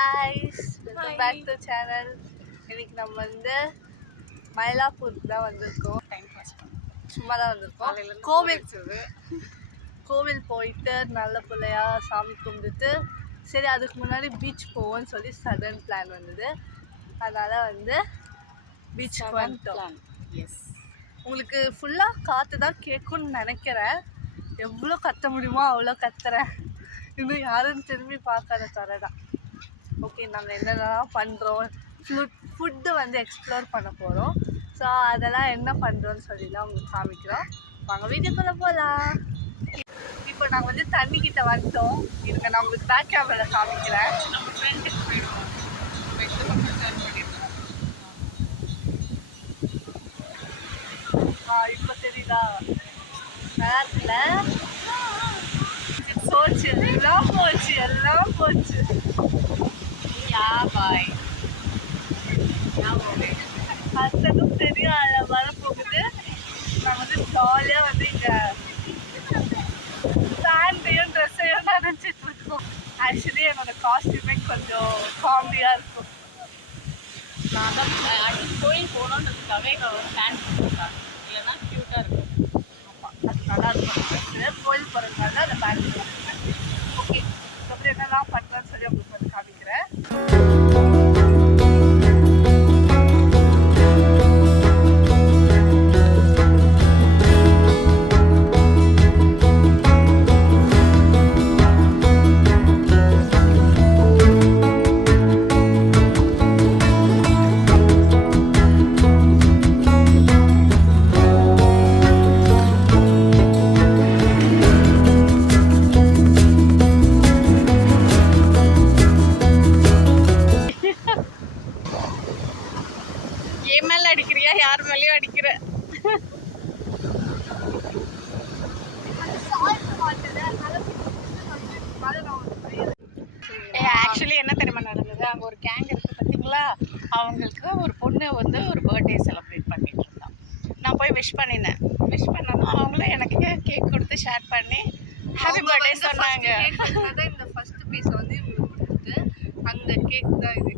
guys, welcome back to channel. இன்னைக்கு நம்ம வந்து மயிலாப்பூருக்கு தான் வந்திருக்கோம். சும்மா தான் வந்திருக்கோம். கோவில் போயிட்டு நல்ல பிள்ளையா சாமி கும்பிட்டுட்டு சரி அதுக்கு முன்னாடி பீச் போவோம்னு சொல்லி சடன் பிளான் வந்தது. அதனால் வந்து பீச்சுக்கு வந்துட்டோம். உங்களுக்கு ஃபுல்லாக காற்று தான் கேட்கும்னு நினைக்கிறேன். எவ்வளோ கத்த முடியுமோ அவ்வளோ கத்துறேன். இன்னும் யாரும் திரும்பி பார்க்காத தரதான். ஓகே, நாங்கள் என்னென்னலாம் பண்ணுறோம், ஃபுட்டு வந்து எக்ஸ்ப்ளோர் பண்ண போகிறோம். ஸோ அதெல்லாம் என்ன பண்ணுறோன்னு சொல்லிலாம் உங்களுக்கு காமிக்கிறோம். வாங்க வீடியோக்குள்ளே போகலாம். இப்போ நாங்கள் வந்து தண்ணிக்கிட்ட வந்துட்டோம். இருங்க, நான் உங்களுக்கு பேக் கேமராவில் காமிக்கிறேன். நம்ம ஃப்ரெண்டுக்கு போயிடுவோம். இப்போ தெரியுதா மேல போச்சு, எல்லாம் போச்சு. அத்தனும் தெரியும் அதில் வரப்போகுது. நான் வந்து ஜாலியாக வந்து இங்கே பேண்டையும் ட்ரெஸ்ஸையும் நினச்சிட்டு இருக்கோம். ஆக்சுவலி என்னோட காஸ்டியூமே கொஞ்சம் காமெடியாக இருக்கும். நான் தான் கோயில் போகணுன்றதுக்காகவே ஒரு பேண்ட் போட்டுருக்காங்க, இல்லைன்னா க்யூட்டாக இருக்கும். ஆமாம், அது நல்லா இருக்கும். ட்ரெஸ்ஸு கோயில் போகிறதுனால அந்த பேண்ட் போட்டுருக்கேன். ஓகே, அப்புறம் என்னெல்லாம் பண்ணுறேன்னு சொல்லி உங்களுக்கு வந்து காமிக்கிறேன். அடிக்கிறியா, யார் மேலேயும் அடிக்கிற? ஆக்சுவலி என்ன தெரியுமா நடந்தது, அங்கே ஒரு கேங் இருக்குது பார்த்தீங்களா, அவங்களுக்கு ஒரு பொண்ணு வந்து ஒரு பர்த்டே செலிப்ரேட் பண்ணிட்டு இருந்தான். நான் போய் விஷ் பண்ணினேன். விஷ் பண்ணணும் அவங்களும் எனக்கு கேக் கொடுத்து ஷேர் பண்ணி ஹாப்பி பர்த்டே சொன்னாங்க. இந்த ஃபர்ஸ்ட் பீஸ் வந்து இவங்களுக்கு கொடுத்து அந்த கேக் தான் இது.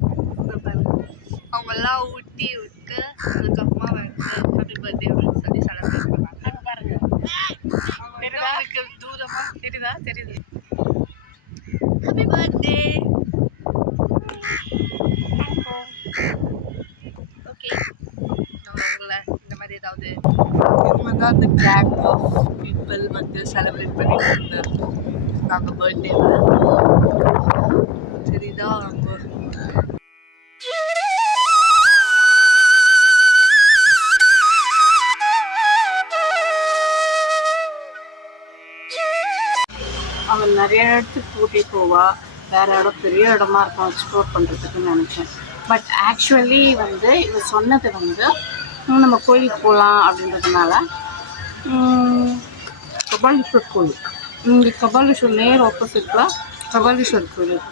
அவங்கெல்லாம் ஊட்டி விட்டு அதுக்கப்புறமா வந்து ஹாப்பி பர்த்டே அப்படின்னு சொல்லி செலிப்ரேட் பண்ணாங்க. அங்கே பாருங்க, தெரியுதா? தூரமாக தெரியுது. Happy birthday. ஓகே, நான் உங்களை இந்த மாதிரி ஏதாவது இவங்க தான் அந்த கேங் ஆஃப் பீப்புள் வந்து செலிப்ரேட் பண்ணிட்டு இருந்தாங்க நாங்கள் பர்த்டேவில். சரிதா, அவங்க அவள் நிறைய இடத்துக்கு கூட்டிகிட்டு போவா. வேறு இடம் பெரிய இடமா இருக்கும் எக்ஸ்ப்ளோர் பண்ணுறதுக்குன்னு நினச்சேன். பட் ஆக்சுவலி வந்து இவ சொன்னது வந்து நம்ம கோயிலுக்கு போகலாம் அப்படின்றதுனால கபாலீஸ்வர் கோயில், இங்கே கபாலீஸ்வர் நேர் ஆப்போசிட்டில் கபாலீஸ்வர் கோயில்.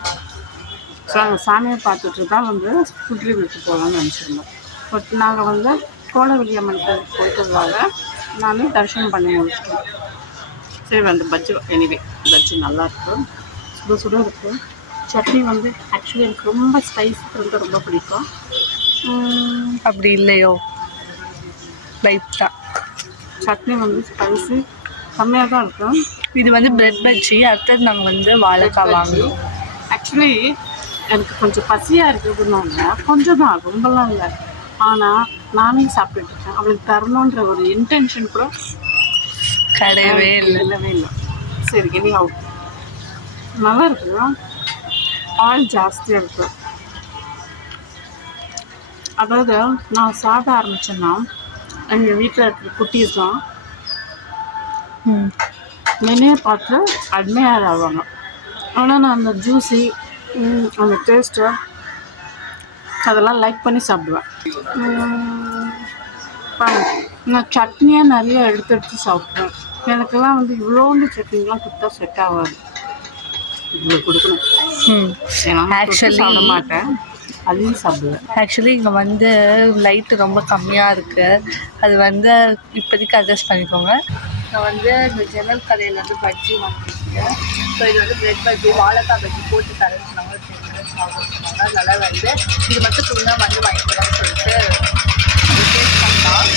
ஸோ நாங்கள் சாமியை பார்த்துட்டு தான் வந்து ஃபுட் ரிவ்யூக்கு போகலான்னு நினச்சிருந்தோம். பட் நாங்கள் வந்து கோலவெளியம்மன் கோயிலுக்கு போயிட்டதால நான் தரிசனம் பண்ணி முடிச்சிட்டோம். சரி, வந்து பஜ்ஜி, எனிவே பஜ்ஜி நல்லாயிருக்கும், சுட சுட இருக்கும். சட்னி வந்து ஆக்சுவலி எனக்கு ரொம்ப ஸ்பைசி ரொம்ப பிடிக்கும். அப்படி இல்லையோ, லைட்டாக சட்னி வந்து ஸ்பைசி கம்மியாக தான் இருக்கும். இது வந்து பிரெட் பஜ்ஜி. அடுத்தது நாங்கள் வந்து வாழைக்காய் வாங்குவோம். ஆக்சுவலி எனக்கு கொஞ்சம் பசியாக இருக்கிறதுனால கொஞ்சம் தான், ரொம்பலாம் இல்லை. ஆனால் நானே சாப்பிட்டுருக்கேன். அவளுக்கு தரணுன்ற ஒரு இன்டென்ஷன் கூட இல்லவே இல்லை. சரி, இனி அவுட் நல்லா இருக்குதா? ஆயில் ஜாஸ்தியாக இருக்கு. அதாவது நான் சாப்பிட ஆரம்பிச்சேன்னா எங்கள் வீட்டில் இருக்கிற குட்டீஸ் தான் மெனுவை பார்த்து அட்மையர் ஆவாங்க. ஆனால் நான் அந்த ஜூஸி அந்த டேஸ்ட்டு அதெல்லாம் லைக் பண்ணி சாப்பிடுவேன். நான் சட்னியாக நிறைய எடுத்து சாப்பிடுவேன். எனக்கெல்லாம் வந்து இவ்வளோண்டு சட்னிலாம் கொடுத்தா செட் ஆகாது. இவ்வளோ கொடுக்கணும். ஆக்சுவலி சாப்பிட மாட்டேன், அதையும் சாப்பிடுவேன். ஆக்சுவலி இங்கே வந்து லைட்டு ரொம்ப கம்மியாக இருக்குது. அது வந்து இப்போதைக்கு அட்ஜஸ்ட் பண்ணிக்கோங்க. நான் வந்து இந்த ஜன்னல் கடையிலேருந்து பஜ்ஜி வாங்கியிருக்கேன். ஸோ இது வந்து பிரெட் பஜ்ஜி வாழைக்காய் பஜ்ஜி போட்டு தரேன்னு சொன்னாங்க. 10 minutes ஆகும்னு சொன்னாங்க. அதனால் வந்து இது மட்டும் ஃபுல்லாக வந்து வாங்கிக்கிறேன்னு சொல்லிட்டு டேஸ்ட் பண்ணலாம்.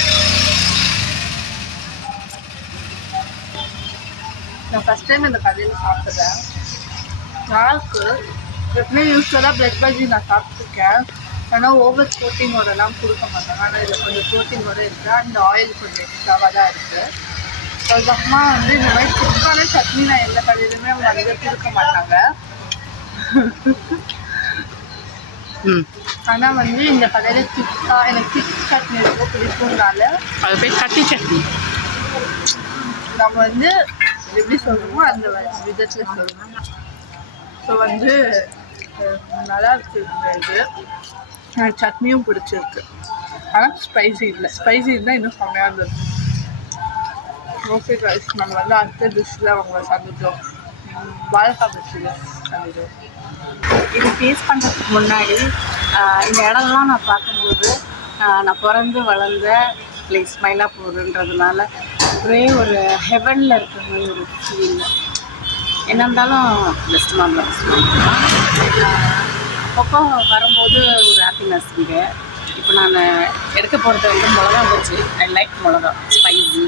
நான் ஃபஸ்ட் டைம் இந்த கடையில் சாப்பிட்றேன். நாளுக்கு எப்பவுமே யூஸ்வலாக பிரெட் பஜ்ஜி நான் சாப்பிட்ருக்கேன். ஆனால் ஓவர் கோட்டிங்கோடலாம் கொடுக்க மாட்டாங்க. ஆனால் இதில் கொஞ்சம் கோட்டிங்கோட இருக்குது. அந்த ஆயில் கொஞ்சம் எக்ஸ்ட்ராவாக தான் இருக்குது. அதுக்கப்புறமா வந்து இந்த மாதிரி திக்கான சட்னி நான் எந்த கடையிலுமே அவங்க வந்து கொடுக்க மாட்டாங்க. ஆனால் வந்து இந்த கடையில் திக்கா எனக்கு திக் சட்னி ரொம்ப பிடிக்கும்னால அது போய் கட்டி சட்னி நம்ம வந்து எப்படி சொல்கிறோமோ அந்த விதத்தில் சொல்லுவோம். ஸோ வந்து நல்லா இருக்குது. எனக்கு சட்னியும் பிடிச்சிருக்கு. ஆனால் ஸ்பைசி இல்லை. ஸ்பைசி இருந்தால் இன்னும் செம்மையாக இருந்தது. ஓகே கைஸ், நம்ம வந்து அடுத்த டிஷ்ஷில் அவங்க சந்திச்சோம். வாழைக்காய் பஜ்ஜி சந்திச்சோம். இது டேஸ்ட் பண்ணுறதுக்கு முன்னாடி இந்த இடம்லாம் நான் பார்க்கும்போது நான் பிறந்து வளர்ந்த பிளேஸ் மயிலாப்பூர்ன்றதுனால ஒரே ஒரு ஹெவனில் இருக்கிற மாதிரி ஒரு ஃபீல். என்ன இருந்தாலும் பெஸ்ட் மாம்பழம் அப்போ வரும்போது ஒரு ஹாப்பினஸ் இங்கே. இப்போ நான் எடுக்க போகிறது வந்து மிளகா பஜ்ஜி. ஐ லைக் மிளகா ஸ்பைசி,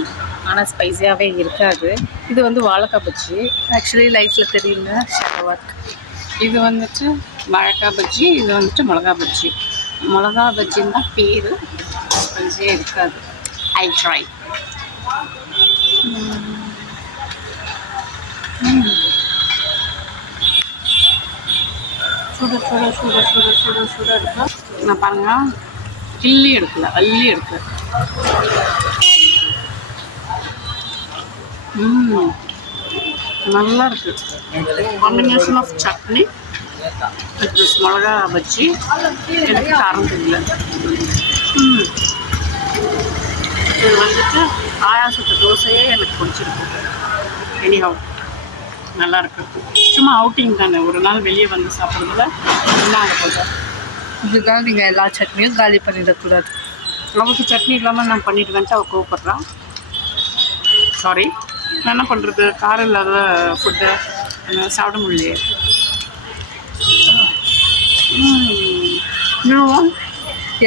ஆனால் ஸ்பைஸியாகவே இருக்காது. இது வந்து வாழைக்காய் பஜ்ஜி. ஆக்சுவலி லைஃப்பில் தெரியுங்க ஷவர்க். இது வந்துட்டு வாழைக்காய் பஜ்ஜி, இது வந்துட்டு மிளகா பஜ்ஜி. மிளகா பஜ்ஜின்னு தான் பேர், ஸ்பைஸியே இருக்காது. I try. சுட சுட சுட சுட சுட சுட இருக்கு. நான் பாருங்க கிள்ளி எடுக்கல, அள்ளி எடுக்கல. நல்லா இருக்கு. Combination of chutney with this மிளகா பஜ்ஜி. எனக்கு காரம் தெரியல. இது வந்துட்டு ஆயாசத்து தோசையே எனக்கு பிடிச்சிருக்கு. எனிஹவ் நல்லா இருக்கு. சும்மா அவுட்டிங் தானே, ஒரு நாள் வெளியே வந்து சாப்பிட்றதுல என்ன ஆக போகுது. இதுதான் நீங்கள் எல்லா சட்னியும் காலி பண்ணிடக்கூடாது. அவளுக்கு சட்னி இல்லாமல் நான் பண்ணிவிடுவேன்ட்டு அவள் கோவப்படுறான். சாரி, நான் என்ன பண்ணுறது, காரம் இல்லாத ஃபுட்டு சாப்பிட முடியலையே.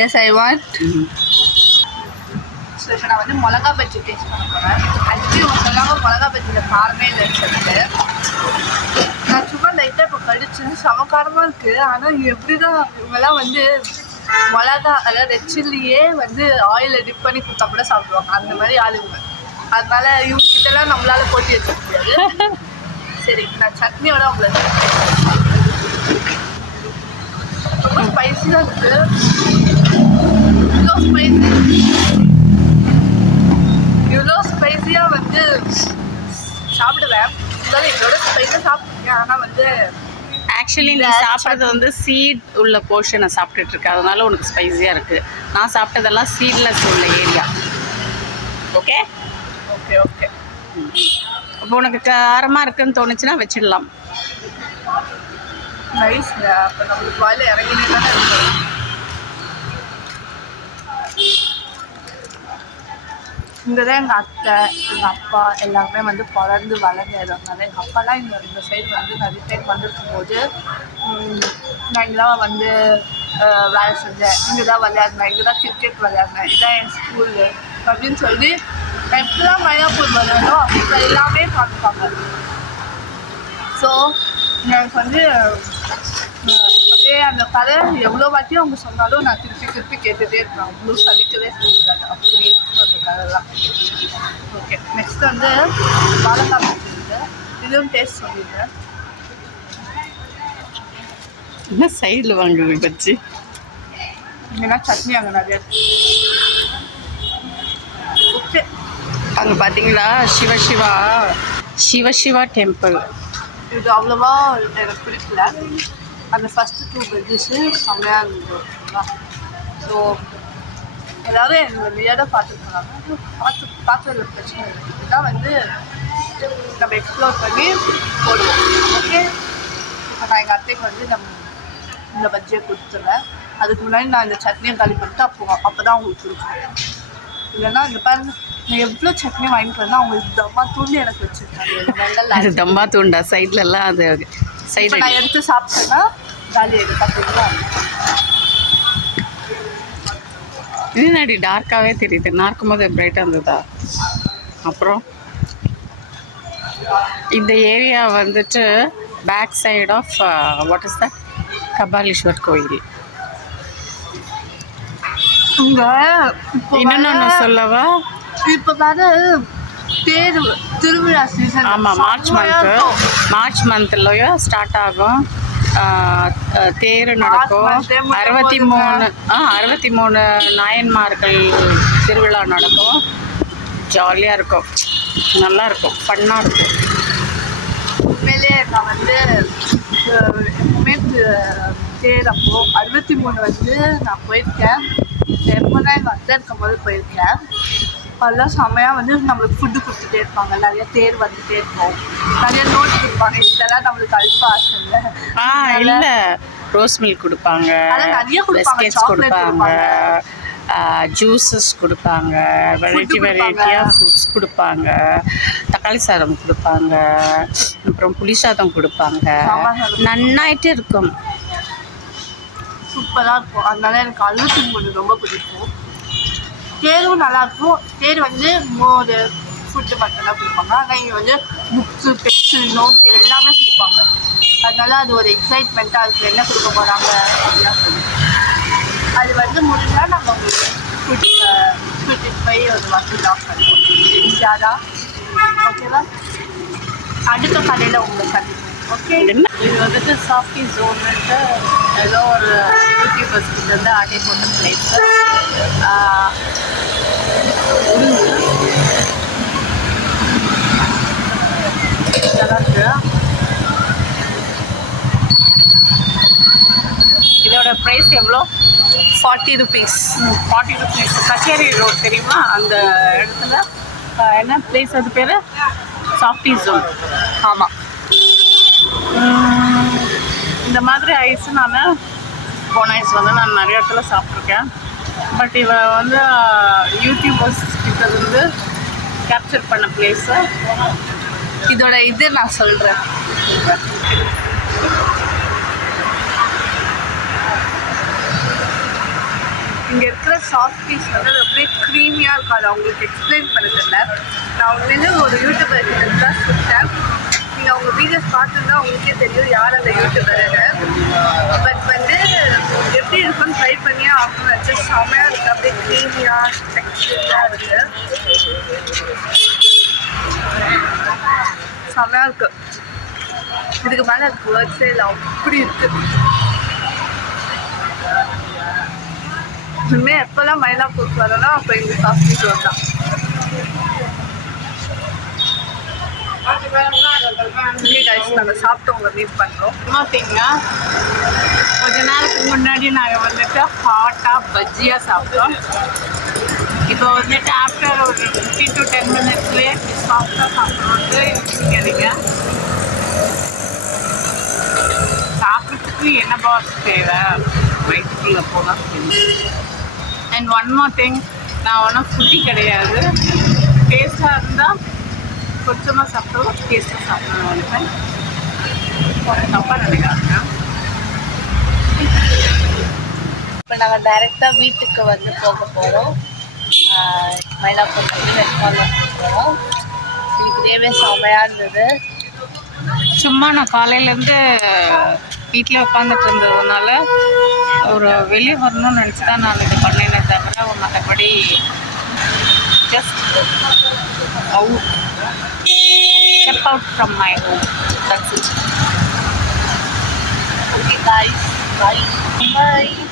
S I want. ஸோ இப்போ நான் வந்து மிளகா பஜ்ஜி டேஸ்ட் பண்ண போகிறேன். ஆக்சுவலி அவங்க சொல்லாமல் மிளகா பஜ்ஜியில் காரமே இல்லைன்னு சொல்லிட்டு நான் சும்மா லைட்டாக இப்போ கடிச்சு சமக்காரமாக இருக்குது. ஆனால் எப்படி தான் இவங்கெல்லாம் வந்து மிளகா அதாவது ரெட் சில்லியே வந்து ஆயிலில் டிப் பண்ணி கொடுத்தா கூட சாப்பிடுவாங்க. அந்த மாதிரி ஆளுங்க. அதனால இவங்ககிட்டலாம் நம்மளால போட்டி வச்ச முடியாது. சரி, நான் சட்னியோட உங்களுக்கு ரொம்ப ஸ்பைஸியாக இருக்குது. இவ்வளோ ஸ்பைஸியாக வந்து சாப்பிடுவேன். இருந்தாலும் இதோட ஸ்பைஸாக சாப்பிட்ருக்கேன். ஆனால் வந்து ஆக்சுவலி நீ சாப்பிட்றது வந்து சீட் உள்ள போர்ஷனை சாப்பிட்டுட்டு இருக்க, அதனால உனக்கு ஸ்பைஸியாக இருக்குது. நான் சாப்பிட்டதெல்லாம் சீட்லெஸ் உள்ள ஏரியா. Okay okay okay. அப்போ உனக்கு காரமாக இருக்குன்னு தோணுச்சுன்னா வச்சிடலாம். நைஸ்ங்க. அப்போ நம்மளுக்கு வாயில் இறங்கினே தானே இருக்கும். இங்கே தான் எங்கள் அத்தை எங்கள் அப்பா எல்லாருமே வந்து பிறந்து வளர்ந்த இடம்னால எங்கள் அப்பாலாம் இந்த சைடு வந்து நிறைய டைம் வந்திருக்கும் போது நான் இங்கே தான் வந்து வேலை செஞ்சேன், இங்கே தான் விளையாடினேன், இங்கே தான் கிரிக்கெட் விளையாடினேன், இதுதான் என் ஸ்கூலு அப்படின்னு சொல்லி நான் எப்படிலாம் மயிலாப்பூர் விளையாடோ அப்போ எல்லாமே பார்த்துப்பாங்க. ஸோ எனக்கு வந்து அப்படியே அந்த கதை எவ்வளோ வாட்டியும் அவங்க சொன்னாலும் நான் திருப்பி திருப்பி கேட்டுகிட்டே இருக்கேன். அவ்வளோ சலிக்கவே சொல்லியிருக்காங்க. அப்படி இருக்கும் அந்த கதைலாம். ஓகே, நெக்ஸ்ட் வந்து வாழைக்காய் பஜ்ஜி இருக்குது. இதுவும் டேஸ்ட் சொல்லிடுறேன். என்ன சைடில் வாங்குவேன் பஜ்ஜி. இங்கன்னா சட்னி அங்கே நிறைய. ஓகே, அங்கே பார்த்தீங்களா சிவசிவா டெம்பிள். இது அவ்வளோவா எனக்கு பிடிக்கல. அந்த ஃபஸ்ட்டு 2 பஜ்ஜிஸு செம்மையாக இருந்தது. ஸோ எல்லோரும் என்னோட வீடியோட பார்த்துருக்காங்க. பார்க்குறதுல பிரச்சனை இருக்குது. இதுதான் வந்து நம்ம எக்ஸ்ப்ளோர் பண்ணி போடுவோம். ஓகே, இப்போ நான் எங்கள் அத்தைக்கு வந்து இந்த பஜ்ஜியை கொடுத்துருவேன். அதுக்கு முன்னாடி நான் இந்த சட்னியை காலி பண்ணிட்டு அப்போ தான் அவங்களுக்கு கொடுப்பேன். இல்லைன்னா இந்த பாருங்க நான் எவ்வளோ சட்னி வாங்கிட்டு வந்தா அவங்களுக்கு தம்மா தூண்டி எனக்கு வச்சுருக்காங்க. அது தம்மா தூண்டா சைட்லலாம் அது சைடு நான் எடுத்து சாப்பிட்டேன்னா காலி ஆகிடும் பார்த்தீங்களா. இதுனாடி டார்க்காகவே தெரியுது, நார்க்கும் போது பிரைட்டாக இருந்ததா. அப்புறம் இந்த ஏரியா வந்துட்டு back side of what is that Kapaleeshwar கோயில். இங்கே இன்னொன்று சொல்லவா, இப்போ வர தேர் திருவிழா சீசன். ஆமாம், மார்ச் மந்த்லயோ ஸ்டார்ட் ஆகும். தேர் நடக்கும். 63 நாயன்மார்கள் திருவிழா நடக்கும். ஜாலியாக இருக்கும், நல்லாயிருக்கும், ஃபன்னாக இருக்கும். உண்மையிலே நான் வந்து எப்பவுமே தேர் அப்போ 63 வந்து நான் போயிருக்கேன். எப்போதான் எங்கள் அத்தை இருக்கும் போது போயிருக்கேன். அதெல்லாம் செம்மையாக வந்து நம்மளுக்கு ஃபுட்டு கொடுத்துட்டே இருப்பாங்க. நிறைய தேர் வந்துகிட்டே இருக்கும், நிறைய நோட்டு கொடுப்பாங்க. இதெல்லாம் நம்மளுக்கு அல்ப ஆசை இல்லை. இல்லை, ரோஸ் மில்க் கொடுப்பாங்க, நிறைய பிஸ்கெட்ஸ் கொடுப்பாங்க, ஜூஸஸ் கொடுப்பாங்க, வெரைட்டியாக ஃபுட்ஸ் கொடுப்பாங்க, தக்காளி சாதம் கொடுப்பாங்க, அப்புறம் புளி சாதம் கொடுப்பாங்க. நன்னாயிட்டு இருக்கும், சூப்பராக இருக்கும். அதனால எனக்கு 63 ரொம்ப பிடிக்கும். தேரும் நல்லாயிருக்கும். தேர் வந்து மோர் ஃபுட்டு மட்டும்தான் கொடுப்பாங்க. ஆனால் இங்கே வந்து புக்ஸு, பென்சில், நோட்டு எல்லாமே கொடுப்பாங்க. அதனால அது ஒரு எக்ஸைட்மெண்ட்டாக இருக்குது, என்ன கொடுக்க போகிறாங்க அப்படிலாம் சொல்லி. அது வந்து முடிஞ்சால் நம்ம உங்களுக்கு கூட்டிகிட்டு போய் ஒரு வாட்டி லாக் பண்ணுவோம். ஈஸியாக. ஓகேவா? அடுத்த கடையில் உங்களை சந்திப்போம். ஓகே, இது வந்துட்டு சாஃப்டி ஜோன்னுட்டு ஏதோ ஒரு யூடியூபர்ஸ் கிட்ட இருந்து ஆட்டை போட்ட பிளேஸ். இதோட ப்ரைஸ் எவ்வளோ? 40 rupees. 40 rupees. கச்சேரி ரோட் தெரியுமா, அந்த இடத்துல என்ன பிளேஸ், அது பேர் சாஃப்டி ஜோன். ஆமாம். இந்த மாதிரி ஐஸ் போன ஐஸ் வந்து நான் நிறைய இடத்துல சாப்பிட்ருக்கேன். பட் இவ வந்து யூடியூபர்ஸ் கிட்ட இருந்து கேப்சர் பண்ண பிளேஸு. இதோட இது நான் சொல்கிறேன். இங்கே இருக்கிற சாஃப்டீஸ் வந்து அப்படியே க்ரீமியாக இருக்கும். அதை அவங்களுக்கு எக்ஸ்பிளைன் பண்ண தெரியல. நான் உண்மையிலே ஒரு யூடியூபர் கிட்ட தான் சொல்லிட்டேன். நீங்கள் அவங்க வீடியோஸ் பார்த்துருந்தா உங்களுக்கே தெரியும் யார் அந்த யூடியூபர்னு. பட் வந்து எப்படி இருக்குன்னு ட்ரை பண்ணியே ஆகணும்னு வச்சு செம்மையாக இருக்குது. அப்படியே க்ரீமியாக டெக்ஸ்டராக இருக்குது, செம்மையாக இருக்குது. இதுக்கு மேலே அதுக்கு வேர்ட்ஸே இல்லை, அப்படி இருக்குது. இனிமேல் எப்போல்லாம் மயிலாப்பூருக்கு வரோன்னா அப்போ எங்கள் சாப்பிட்டு வந்தான். நாங்கள் சாப்பிட்டு உங்களை மீட் பண்ணுறோம். பார்த்தீங்கன்னா கொஞ்ச நேரத்துக்கு முன்னாடி நாங்கள் வந்துட்டு ஹாட்டாக பஜ்ஜியாக சாப்பிட்டோம். இப்போ வந்துட்டு ஆஃப்டர் ஒரு 15 to 10 minutesலேயே சாஃப்டாக சாப்பிட்றோன்ட்டு கிடைங்க. சாப்பிட்றதுக்கு என்ன பாக்ஸ் தேவை, வயிற்றுக்குள்ளே போனால் தெரியும். அண்ட் ஒன் மோர் திங், நான் ஒன்றும் ஃபுட்டி கிடையாது. டேஸ்ட்டாக இருந்தால் கொஞ்சமாக சாப்பிட்டோம், டேஸ்ட்டாக சாப்பிடணும் நினைப்பேன். தப்பாக நினைக்காங்க. இப்போ நாங்கள் டைரெக்டாக வீட்டுக்கு வந்து போக போகிறோம். மயிலாப்பூர் வந்து ரெஸ்டாரண்ட் போகிறோம். இன்னைக்கு டேவே செம்மையாக இருந்தது. சும்மா நான் காலையிலேருந்து வீட்டில் உட்காந்துட்டு இருந்ததுனால ஒரு வெளியே வரணும்னு நினச்சி தான் நான் இது பண்ணேனே தவிர மற்றபடி just step out from my home. That's it. Okay guys, bye. Bye.